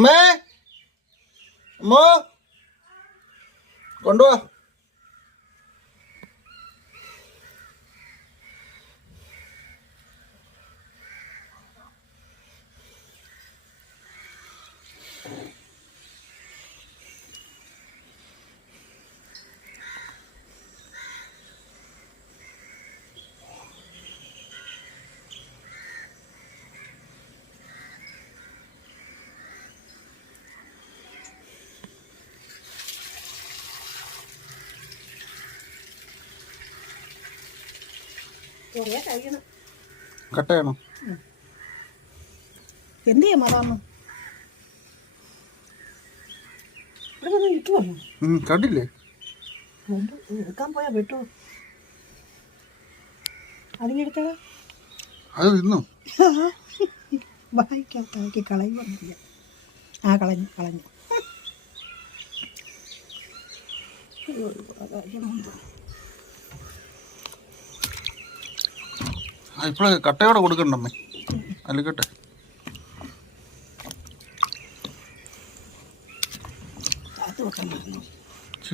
അമ്മേ അമ്മോ കൊണ്ടുവാ. കട്ടയാണോ? എന്ത് ചെയ്യാൻ മതാന്ന് ഇവിടെ വന്ന് വിട്ടു വന്നു. കണ്ടില്ലേ എടുക്കാൻ പോയാ വിട്ടു. അതിനെടുത്തടാ അത് തിന്നോ? വായിക്കാത്താക്കി കളയുന്നില്ല. കളഞ്ഞു കളഞ്ഞു. ഇപ്പോഴേ കട്ടയോടെ കൊടുക്കണ്ടമ്മേ. അല്ലിക്കട്ടെ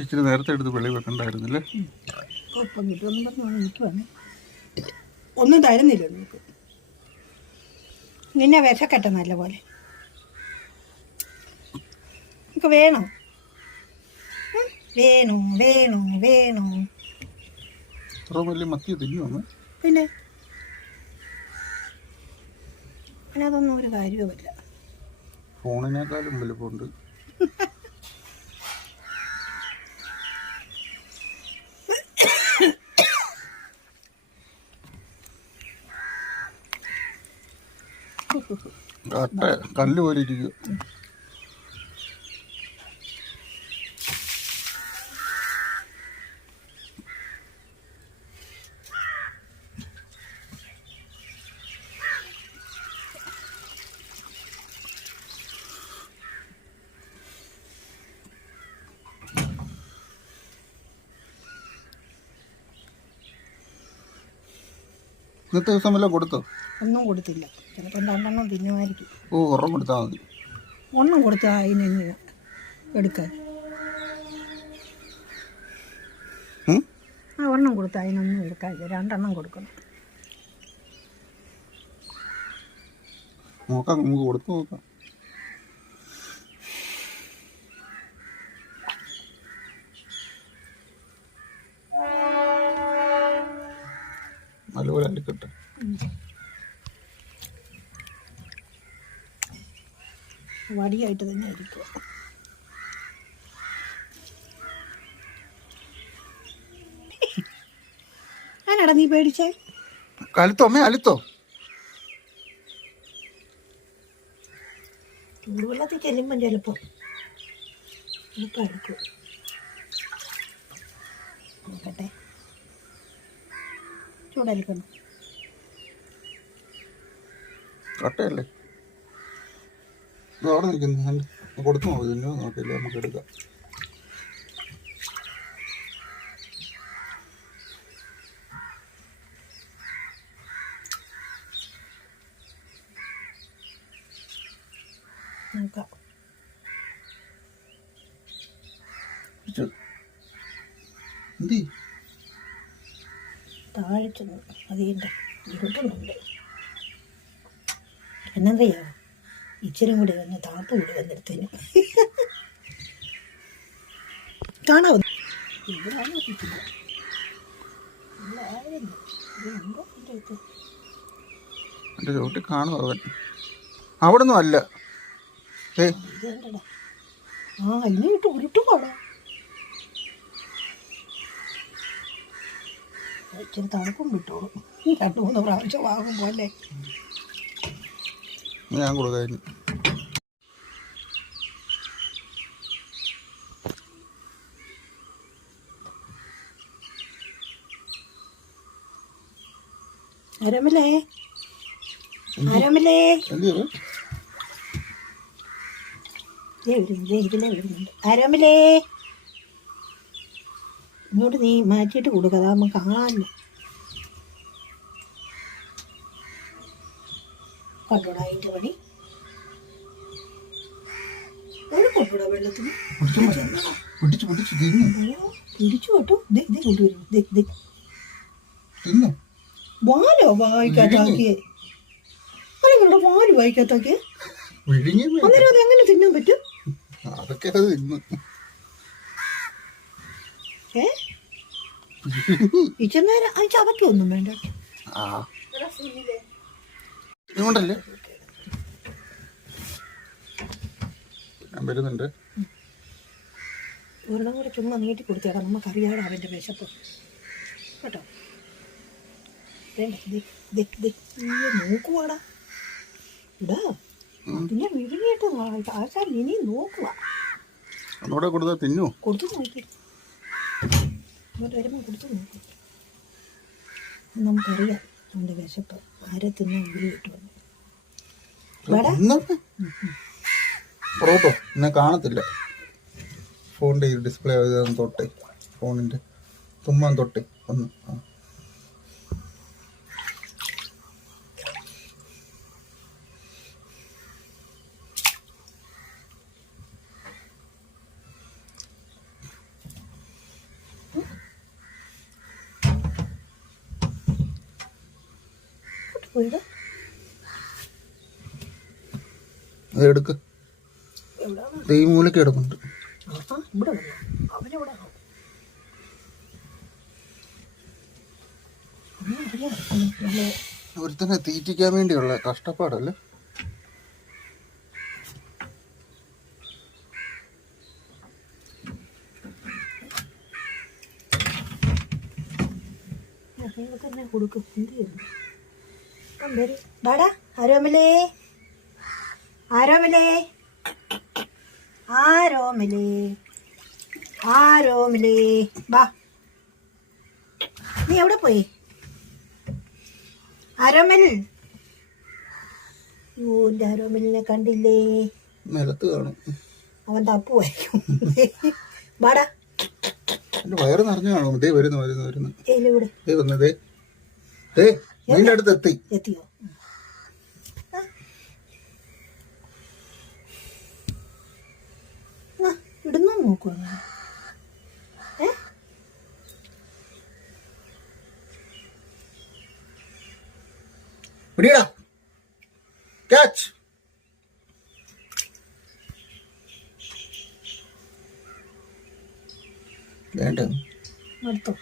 ഇച്ചിരി നേരത്തെ എടുത്ത് വെളി വെക്കണ്ടായിരുന്നില്ലേ? ഒപ്പം കിട്ടുമെന്ന് പറഞ്ഞു നിൽക്കുവാണ്. ഒന്നും തരുന്നില്ല നമുക്ക്. നിന്നെ വിശക്കട്ടെ നല്ല പോലെ. നമുക്ക് വേണോ വേണോ വേണോ വേണോ? അത്ര വലിയ മത്തിയ തിന്നു. പിന്നെ അതൊന്നും ഒരു കാര്യവുമില്ല. ഫോണിനേക്കാളും വലുപ്പമുണ്ട്. കല്ല് പോലെ ഇരിക്കും. ഇന്നത്തെ ദിവസം വല്ല കൊടുത്തോ? ഒന്നും കൊടുത്തില്ല. ചിലപ്പോൾ 2 തിന്നുമായിരിക്കും. ഒരെണ്ണം കൊടുത്താൽ മതി. ഒന്നും കൊടുത്താൽ അതിന് എടുക്കാൻ. ഒരെണ്ണം കൊടുത്താൽ അതിനൊന്നും എടുക്കാനില്ല. 2 കൊടുക്കണം. നോക്കാം, നമുക്ക് കൊടുത്തു നോക്കാം. നല്ലപോലെ അടിക്കട്ടെ. വടിയായിട്ട് തന്നെ ആയിരിക്കും. ആനാടാ നീ പേടിച്ചേ? അലുത്തോ അമ്മേ, അലുത്തോ. ചൂടുവെള്ളത്തിൽ ചെല്ലുമ്പം ചിലപ്പോൾ എടുക്കും. നോക്കട്ടെ, ചൂടലിക്കണം. കട്ടയല്ലേ അവിടെ നിൽക്കുന്നു. കൊടുത്തു നോക്കി നോക്കില്ല, നമുക്ക് എടുക്കാം. താഴെ ചെന്ന് അതിൻ്റെ ഇരുട്ടുന്നുണ്ട്. എന്നറിയാ ഇച്ചിരി കൂടി വന്ന് താപ്പ് കൂടി വന്നിടത്തേന് കാണാവോ? ഇവിടാണോ കിട്ടില്ല? എൻ്റെ ചോട്ടി കാണും അവൻ. അവിടെ ഒന്നും അല്ല. ഇനി ഇട്ട് ഉരുട്ടും അവിടെ. ഇച്ചിരി തണുപ്പും വിട്ടോളും. 2-3 പ്രാവശ്യം വാങ്ങുമ്പോൾ അല്ലേ. ഞാൻ കൊടുക്കായിരുന്നു. ആരോമലേ ആരോമലേ ഇതിലേ വരുന്നുണ്ട്. ആരോമലേ ഇങ്ങോട്ട് നീ മാറ്റിയിട്ട് കൊടുക്കുക, അതാകുമ്പോൾ കാണാമല്ലോ. കണ്ടോടാ അതിൻ്റെ പണി. കൊണ്ടുവിടാ വെള്ളത്തിന് പിടിച്ചു തിന്നു പിടിച്ചു കേട്ടോ കൊണ്ടുവരും തിന്നു വാലോ വായിക്കാത്താക്കിയേ അല്ലെങ്കിൽ വാല് വായിക്കാത്താക്കിയേ വിഴുങ്ങി അന്നേരം അത് എങ്ങനെ തിന്നാൻ പറ്റും അതൊക്കെ അത് തിന്നു ഇച്ചന്നേരം അത് ചതക്കൊന്നും വേണ്ട ഇതുകൊണ്ടല്ലേ ഞാൻ വരുന്നുണ്ട് ഒരെണ്ണം കൂടെ ചുമ്മാ നീട്ടി കൊടുത്തേക്കാം നമുക്കറിയാടാ അവൻ്റെ വിശപ്പ് കേട്ടോ നോക്കുവാടാ ഇടാ അതിനെ വിഴുങ്ങിയിട്ട് ആശാൻ ഇനി നോക്കുക ഒന്നുകൂടെ കൊടുത്താൽ തിന്നു കൊടുത്തു നോക്കി ഇങ്ങോട്ട് വരുമ്പോൾ കൊടുത്തു നോക്കി നമുക്കറിയാം അവൻ്റെ വിശപ്പ് ആരെ തിന്നാൻ വിളി കിട്ടുമെന്ന് പുറോട്ടോ എന്നെ കാണത്തില്ല ഫോണിൻ്റെ ഈ ഡിസ്പ്ലേ തൊട്ടേ ഫോണിൻ്റെ തുമ്മാൻ തൊട്ടേ ഒന്ന് അതെടുക്ക് ഈ മൂലയ്ക്ക് കിടക്കുന്നുണ്ട് ഒരുത്തന്നെ തീറ്റിക്കാൻ വേണ്ടിയുള്ള കഷ്ടപ്പാടല്ലേ കൊടുക്കും ബാടാ ആരോമലേ ആരോമലേ ആരോമലേ ആരോമലേ ബാ നീ എവിടെ പോയി ആരോമൽ എൻ്റെ ആരോമലിനെ കണ്ടില്ലേ നിലത്ത് കാണും അവൻ തപ്പുമായിരിക്കും ബാടാ വയറ് നിറഞ്ഞു കാണും ദേ വരുന്നു ഇതിലൂടെ വന്നതേ നിന്റെ അടുത്ത് എത്തിയോ ഇടുന്നു നോക്കുക പിടിയടാ ക്യാച്ച് വേണ്ട മടുത്തോ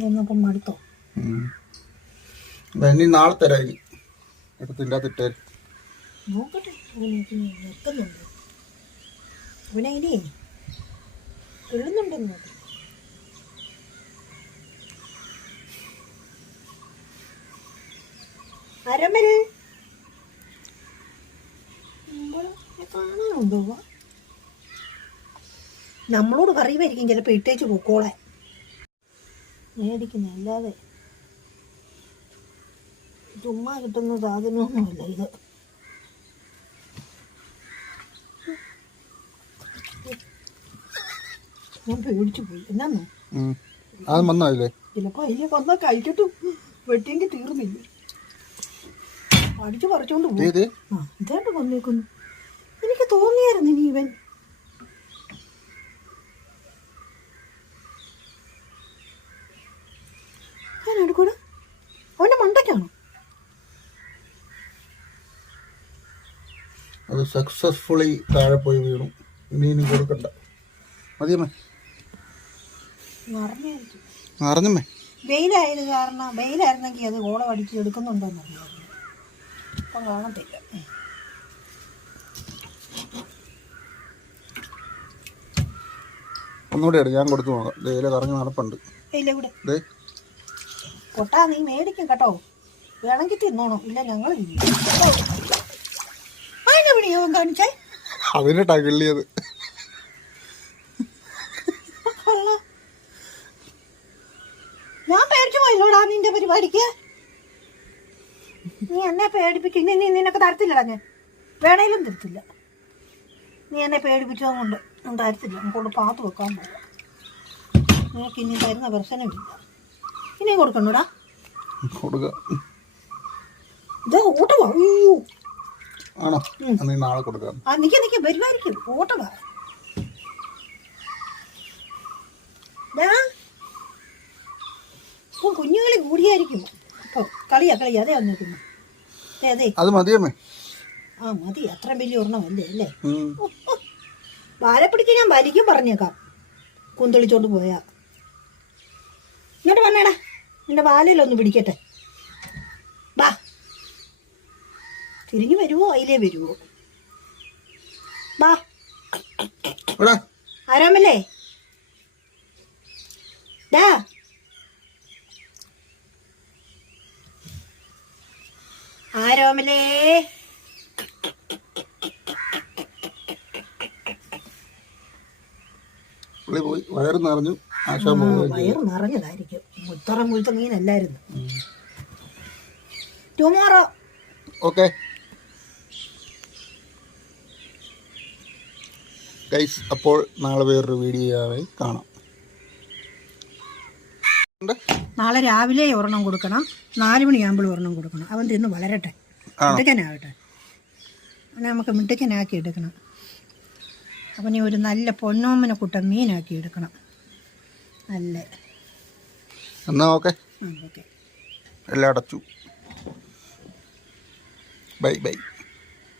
വന്നപ്പം മടുത്തോ ഇനി നാളെ തരാം ഇനി എടുത്തിൻ്റെ അകത്തിട്ടേ നോക്കട്ടെ നിർത്തുന്നുണ്ട് അവനെ ഇനി കൊള്ളുന്നുണ്ടെന്ന് നോക്കി അരമൽ കാണാനുണ്ടോ നമ്മളോട് പറയുമായിരിക്കും ചിലപ്പോൾ ഇട്ടേച്ച് പൊക്കോളെ മേടിക്കുന്ന അല്ലാതെ ചുമ്മാ കിട്ടുന്ന സാധനമൊന്നുമല്ല ഇത് ഞാൻ പേടിച്ചു പോയി എന്നാന്നോ അത് വന്നായില്ലേ ചിലപ്പോൾ അതിലെ വന്നാൽ കഴിക്കട്ടും വെട്ടിയെങ്കിൽ തീർന്നില്ല അടിച്ചു പറിച്ചോണ്ട് പോകും ഇതായിട്ട് വന്നേക്കുന്നു എനിക്ക് തോന്നിയായിരുന്നു ഇനി ഇവൻ ഞാൻ എടുക്കൂടെ അവൻ്റെ മണ്ടയ്ക്കാണോ അത് സക്സസ്ഫുള്ളി താഴെ പോയി വീണു ഇനി കൊടുക്കണ്ട മതിയമ്മേ അറിഞ്ഞമ്മേ വെയിലായത് കാരണം വെയിലായിരുന്നെങ്കിൽ അത് ഓളം അടിച്ച് എടുക്കുന്നുണ്ടോന്ന് അറിയാമായിരുന്നു ഇപ്പം കാണത്തില്ല ഒന്നുകൂടെ ഞാൻ കൊടുത്തു നോക്കാം തേയില കറങ്ങി നടപ്പുണ്ട് ഇല്ല ഇവിടെ കൊട്ടാ നീ മേടിക്കും കേട്ടോ വേണമെങ്കിൽ തിന്നോണം ഇല്ല ഞങ്ങൾ അതിനെ വിളിയാവൻ കാണിച്ചേ അതിനെ ടകിള്ളിയത് ഞാൻ പേടിച്ചു പോയില്ലോടാ നിന്റെ പരിപാടിക്ക് നീ എന്നെ പേടിപ്പിക്കും നീ നിനക്ക് തരത്തില്ലടാ ഞാൻ വേണേലും തരത്തില്ല നീ എന്നെ പേടിപ്പിച്ചതുകൊണ്ട് ഞാൻ തരത്തില്ല നമുക്കൊണ്ട് പാത്ത് വെക്കാൻ പോകാം നിനക്ക് ഇനി തരുന്ന പ്രശ്നമില്ല ഇനി കൊടുക്കണോടാ കൊടുക്ക ഇത് ഓട്ടമാ ആണോ? നീ നാളെ കൊടുക്കാം. ആ നിക്ക് വരുമായിരിക്കും. ഓട്ടവാ കുഞ്ഞുങ്ങളി കൂടിയായിരിക്കും. അപ്പോൾ കളിയാ അതേ വന്നിരിക്കുന്നു. അതെ അത് മതിയമ്മേ. ആ മതി, അത്രയും വലിയ ഒരെണ്ണമല്ലേ അല്ലേ? വാഴപ്പിടിക്ക് ഞാൻ വലിക്കും പറഞ്ഞേക്കാം, കുന്തൊളിച്ചോണ്ട് പോയാ. ഇങ്ങോട്ട് വന്നേടാ, നിന്റെ വാലയിലൊന്ന് പിടിക്കട്ടെ. വാ, തിരിഞ്ഞു വരുവോ അതിലേ വരുവോ? വാ ആരാമല്ലേ ഡാ. ആരോമലേ പോയി വയറ് നിറഞ്ഞു. വയറ് നിറഞ്ഞതായിരിക്കും. മുത്തറ മുഴുത്ത മീനല്ലായിരുന്നു. ടുമോറോ. ഓക്കെ ഗൈസ്, അപ്പോൾ നാളെ വേറൊരു വീഡിയോയായി കാണാം. നാളെ രാവിലെ ഒരെണ്ണം കൊടുക്കണം, 4 മണിയാകുമ്പോൾ ഒരെണ്ണം കൊടുക്കണം. അവൻ തിന്ന് വളരട്ടെ, മിടുക്കനാകട്ടെ. അവനെ നമുക്ക് മിടുക്കനാക്കി എടുക്കണം. അവനെ ഒരു നല്ല പൊന്നോമന കുട്ടൻ മീനാക്കി എടുക്കണം. നല്ല എന്നാ ഓക്കെ, ഓക്കെ, എല്ലാം അടച്ചു. Bye bye.